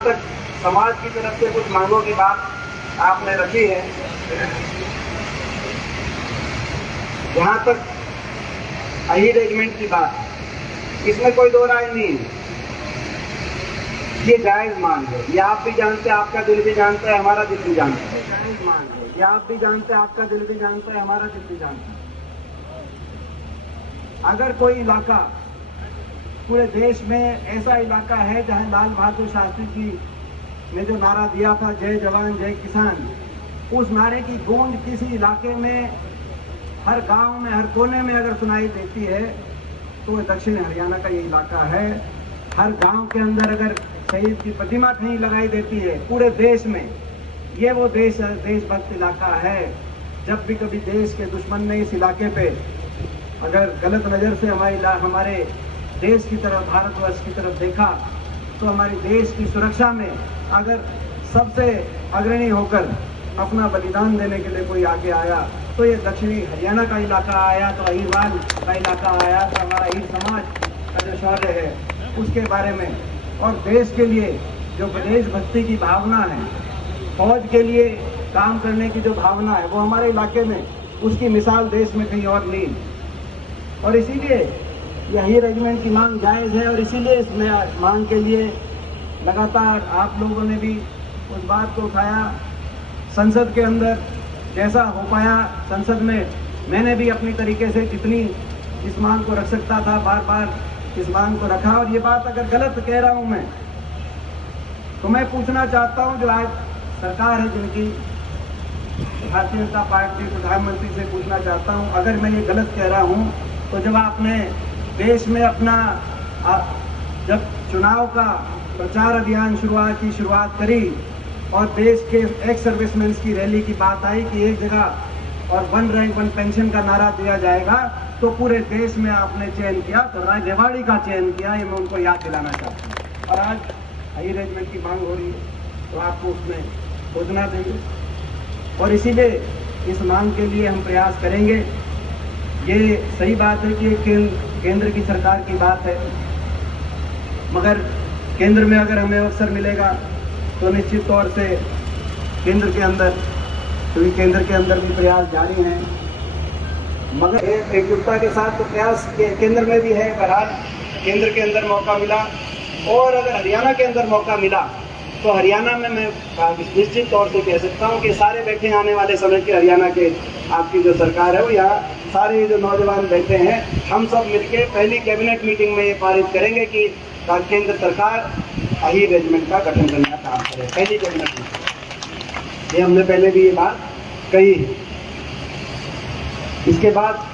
तक समाज की तरफ से कुछ मांगों की बात आपने रखी है, जहां तक अहीर रेजिमेंट की बात, इसमें कोई दो राय नहीं है। ये जायज मांग है, ये आप भी जानते हैं, आपका दिल भी जानता है, हमारा दिल भी जानता है। जायज मांग है, ये आप भी जानते हैं, आपका दिल भी जानता है, हमारा दिल भी जानता है। अगर कोई इलाका पूरे देश में ऐसा इलाका है जहां लाल बहादुर शास्त्री जी ने जो नारा दिया था, जय जवान जय किसान, उस नारे की गूंज किसी इलाके में, हर गांव में, हर कोने में अगर सुनाई देती है तो दक्षिण हरियाणा का ये इलाका है। हर गांव के अंदर अगर शहीद की प्रतिमा कहीं लगाई देती है पूरे देश में, ये वो देशभक्त इलाका है। जब भी कभी देश के दुश्मन ने इस इलाके पे अगर गलत नज़र से हमारे देश की तरफ, भारतवर्ष की तरफ देखा, तो हमारे देश की सुरक्षा में अगर सबसे अग्रणी होकर अपना बलिदान देने के लिए कोई आगे आया तो ये दक्षिणी हरियाणा का इलाका आया, तो अहीरवाल का इलाका आया, तो हमारा अहीर समाज का जो शौर्य है उसके बारे में, और देश के लिए जो देशभक्ति की भावना है, फौज के लिए काम करने की जो भावना है, वो हमारे इलाके में, उसकी मिसाल देश में कहीं और नहीं। और इसीलिए यही रेजिमेंट की मांग जायज़ है, और इसीलिए इस मांग के लिए लगातार आप लोगों ने भी उस बात को उठाया। संसद के अंदर जैसा हो पाया, संसद में मैंने भी अपनी तरीके से जितनी इस मांग को रख सकता था, बार बार इस मांग को रखा। और ये बात अगर गलत कह रहा हूँ मैं, तो मैं पूछना चाहता हूँ, जो आज सरकार है जिनकी, भारतीय जनता पार्टी, प्रधानमंत्री से पूछना चाहता हूँ, अगर मैं ये गलत कह रहा हूँ तो जब आपने देश में अपना जब चुनाव का प्रचार अभियान की शुरुआत करी और देश के एक्स सर्विसमैन की रैली की बात आई कि एक जगह और 1 रैंक 1 पेंशन का नारा दिया जाएगा, तो पूरे देश में आपने चयन किया, तो रेवाड़ी का चयन किया। ये मैं उनको याद दिलाना चाहता हूँ। और आज हाई रेजिमेंट की मांग हो रही है, तो आपको उसमें खोजना देंगे, और इसीलिए इस मांग के लिए हम प्रयास करेंगे। ये सही बात है कि केंद्र की सरकार की बात है, मगर केंद्र में अगर हमें अवसर मिलेगा तो निश्चित तौर से केंद्र के अंदर, क्योंकि केंद्र के अंदर भी प्रयास जारी हैं, मगर एकजुटता के साथ तो प्रयास केंद्र में भी है। बहरहाल केंद्र के अंदर मौका मिला, और अगर हरियाणा के अंदर मौका मिला तो हरियाणा में मैं निश्चित तौर से कह सकता हूँ कि सारे बैठे आने वाले समय के हरियाणा के आपकी जो सरकार है, वो यहाँ सारे जो नौजवान बैठे हैं, हम सब मिलके पहली कैबिनेट मीटिंग में ये पारित करेंगे कि केंद्र सरकार अहीर रेजिमेंट का गठन करने का काम करे। पहली कैबिनेट मीटिंग, ये हमने पहले भी ये बात कही है। इसके बाद